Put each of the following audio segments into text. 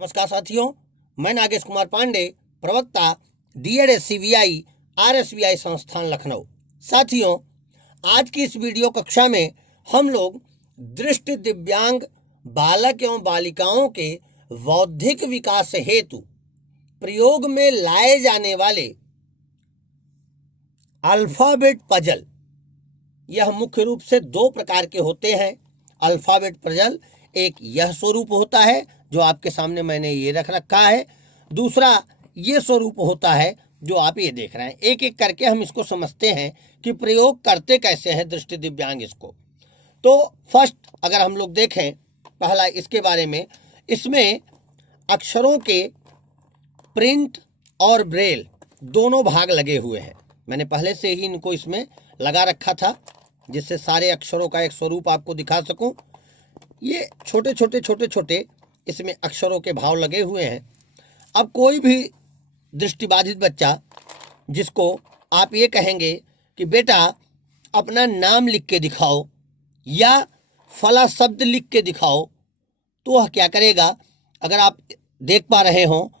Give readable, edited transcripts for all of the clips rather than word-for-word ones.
नमस्कार साथियों, मैं नागेश कुमार पांडे, प्रवक्ता DED RSBI संस्थान लखनऊ। साथियों, आज की इस वीडियो कक्षा में हम लोग दृष्टि दिव्यांग बालक एवं बालिकाओं के बौद्धिक विकास हेतु प्रयोग में लाए जाने वाले अल्फाबेट पजल, यह मुख्य रूप से दो प्रकार के होते हैं। अल्फाबेट पजल एक यह स्वरूप होता है जो आपके सामने मैंने ये रख रखा है, दूसरा ये स्वरूप होता है जो आप ये देख रहे हैं। एक एक करके हम इसको समझते हैं कि प्रयोग करते कैसे हैं दृष्टि दिव्यांग इसको। तो फर्स्ट अगर हम लोग देखें पहला इसके बारे में, इसमें अक्षरों के प्रिंट और ब्रेल दोनों भाग लगे हुए हैं। मैंने पहले से ही इनको इसमें लगा रखा था जिससे सारे अक्षरों का एक स्वरूप आपको दिखा सकूं। ये छोटे छोटे इसमें अक्षरों के भाव लगे हुए हैं। अब कोई भी दृष्टिबाधित बच्चा जिसको आप ये कहेंगे कि बेटा अपना नाम लिख के दिखाओ या फला शब्द लिख के दिखाओ, तो वह क्या करेगा? अगर आप देख पा रहे हो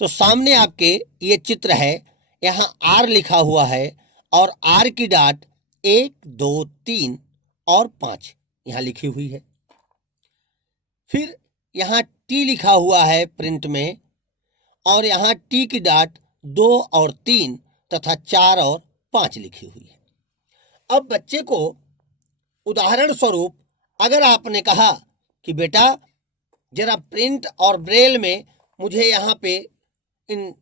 तो सामने आपके ये चित्र है, यहाँ आर लिखा हुआ है और आर की डाट 1 2 3 और 5 यहाँ लिखी हुई है। फिर यहाँ टी लिखा हुआ है प्रिंट में और यहाँ टी की डाट 2 और 3 तथा 4 और 5 लिखी हुई है। अब बच्चे को उदाहरण स्वरूप अगर आपने कहा कि बेटा जरा प्रिंट और ब्रेल में मुझे यहाँ पे इन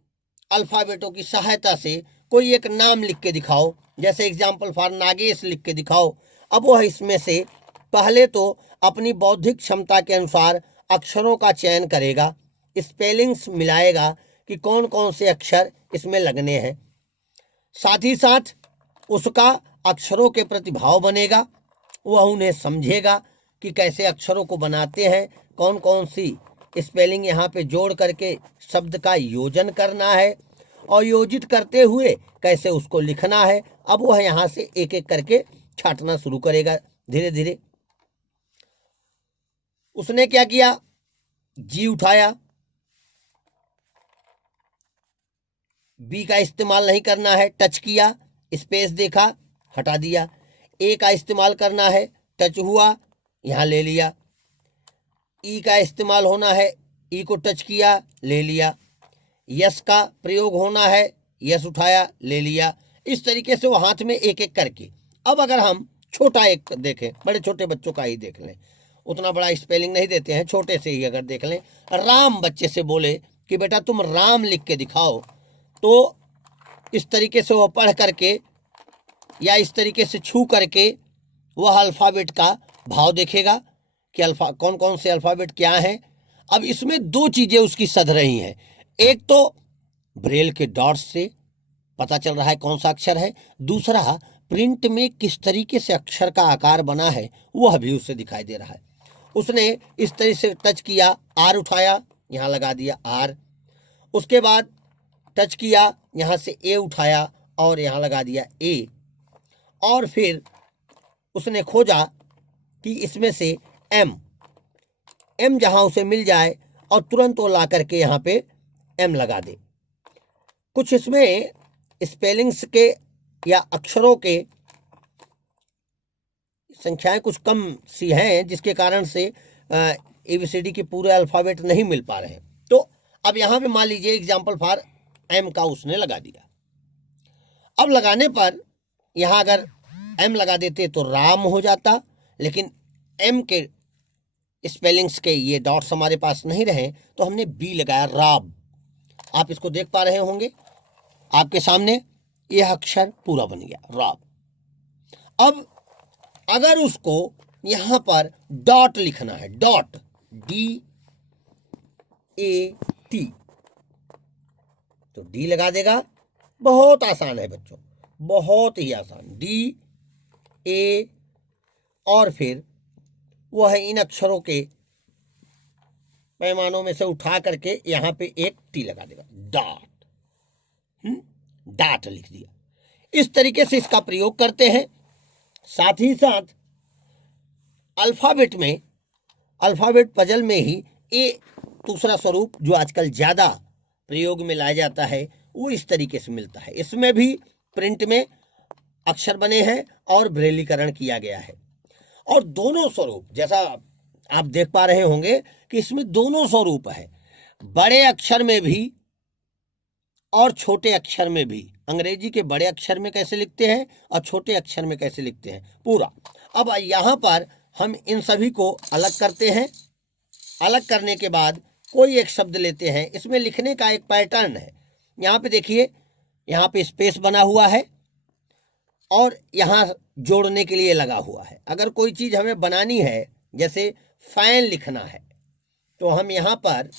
अल्फाबेटों की सहायता से कोई एक नाम लिख के दिखाओ, जैसे एग्जाम्पल फॉर नागेश लिख के दिखाओ। अब वह इसमें से पहले तो अपनी बौद्धिक क्षमता के अनुसार अक्षरों का चयन करेगा, स्पेलिंग्स मिलाएगा कि कौन कौन से अक्षर इसमें लगने हैं। साथ ही साथ उसका अक्षरों के प्रति भाव बनेगा, वह उन्हें समझेगा कि कैसे अक्षरों को बनाते हैं, कौन कौन सी स्पेलिंग यहाँ पे जोड़ करके शब्द का योजन करना है और योजित करते हुए कैसे उसको लिखना है। अब वह यहाँ से एक एक करके छांटना शुरू करेगा धीरे धीरे। उसने क्या किया? जी उठाया, बी का इस्तेमाल नहीं करना है, टच किया, स्पेस देखा, हटा दिया। ए का इस्तेमाल करना है, टच हुआ, यहाँ ले लिया। ई का इस्तेमाल होना है, ई को टच किया, ले लिया। यस का प्रयोग होना है, यस उठाया, ले लिया। इस तरीके से वो हाथ में एक एक करके। अब अगर हम छोटा एक देखें, बड़े छोटे बच्चों का ही देख लें, उतना बड़ा स्पेलिंग नहीं देते हैं, छोटे से ही अगर देख लें, राम बच्चे से बोले कि बेटा तुम राम लिख के दिखाओ, तो इस तरीके से वह पढ़ करके या इस तरीके से छू करके वह अल्फाबेट का भाव देखेगा कि कौन कौन से अल्फाबेट क्या हैं। अब इसमें दो चीजें उसकी सध रही हैं, एक तो ब्रेल के डॉट्स से पता चल रहा है कौन सा अक्षर है, दूसरा प्रिंट में किस तरीके से अक्षर का आकार बना है वह भी उसे दिखाई दे रहा है। उसने इस तरह से टच किया, आर उठाया, यहाँ लगा दिया आर। उसके बाद टच किया, यहाँ से ए उठाया और यहाँ लगा दिया ए। और फिर उसने खोजा कि इसमें से एम जहां उसे मिल जाए और तुरंत वो ला करके यहाँ पे एम लगा दे। कुछ इसमें स्पेलिंग्स के या अक्षरों के संख्याएं कुछ कम सी हैं जिसके कारण से ABCD के पूरे अल्फाबेट नहीं मिल पा रहे हैं। तो अब यहाँ पे मान लीजिए एग्जाम्पल फॉर एम का उसने लगा दिया। अब लगाने पर यहाँ अगर एम लगा देते तो राम हो जाता, लेकिन एम के स्पेलिंग्स के ये डॉट्स हमारे पास नहीं रहे तो हमने बी लगाया, राब। आप इसको देख पा रहे होंगे आपके सामने, यह अक्षर पूरा बन गया, राब। अब अगर उसको यहां पर डॉट लिखना है, डॉट DAT, तो डी लगा देगा। बहुत आसान है बच्चों, बहुत ही आसान। DA और फिर वह इन अक्षरों के पैमानों में से उठा करके यहां पे एक टी लगा देगा, डॉट, डाट लिख दिया। इस तरीके से इसका प्रयोग करते हैं। साथ ही साथ अल्फाबेट पजल में ही दूसरा स्वरूप जो आजकल ज़्यादा प्रयोग में लाया जाता है वो इस तरीके से मिलता है। इसमें भी प्रिंट में अक्षर बने हैं और ब्रेलीकरण किया गया है। और दोनों स्वरूप जैसा आप देख पा रहे होंगे कि इसमें दोनों स्वरूप है, बड़े अक्षर में भी और छोटे अक्षर में भी। अंग्रेजी के बड़े अक्षर में कैसे लिखते हैं और छोटे अक्षर में कैसे लिखते हैं पूरा। अब यहाँ पर हम इन सभी को अलग करते हैं। अलग करने के बाद कोई एक शब्द लेते हैं। इसमें लिखने का एक पैटर्न है। यहाँ पे देखिए, यहाँ पे स्पेस बना हुआ है और यहाँ जोड़ने के लिए लगा हुआ है। अगर कोई चीज़ हमें बनानी है, जैसे फैन लिखना है, तो हम यहाँ पर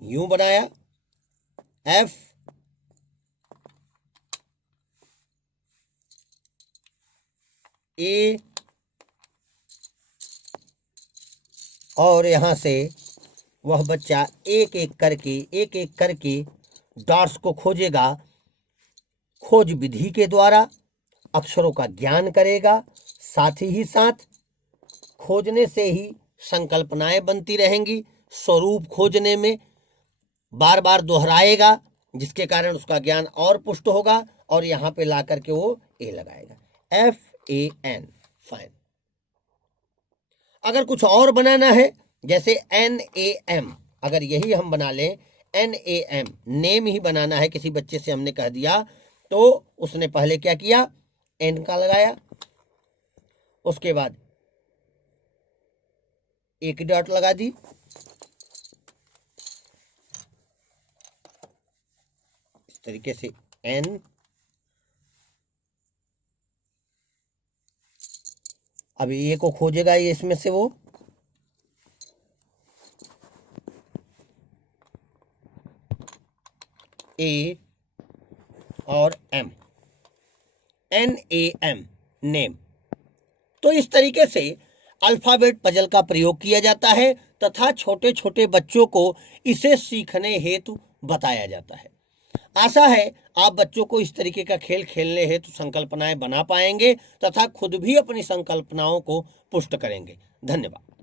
यूं बनाया, F A, और यहाँ से वह बच्चा एक एक करके डॉट्स को खोजेगा। खोज विधि के द्वारा अक्षरों का ज्ञान करेगा, साथ ही साथ खोजने से ही संकल्पनाएं बनती रहेंगी। स्वरूप खोजने में बार बार दोहराएगा, जिसके कारण उसका ज्ञान और पुष्ट होगा। और यहाँ पे ला करके वो ए लगाएगा, FAN, फैन। अगर कुछ और बनाना है, जैसे NAM, अगर यही हम बना लें, NAM, नेम ही बनाना है, किसी बच्चे से हमने कह दिया, तो उसने पहले क्या किया, N का लगाया, उसके बाद एक डॉट लगा दी, इस तरीके से N, अब ए को खोजेगा ये इसमें से वो, A और M, NAM, नेम। तो इस तरीके से अल्फाबेट पजल का प्रयोग किया जाता है तथा छोटे छोटे बच्चों को इसे सीखने हेतु बताया जाता है। आशा है आप बच्चों को इस तरीके का खेल खेलने हेतु संकल्पनाएं बना पाएंगे तथा खुद भी अपनी संकल्पनाओं को पुष्ट करेंगे। धन्यवाद।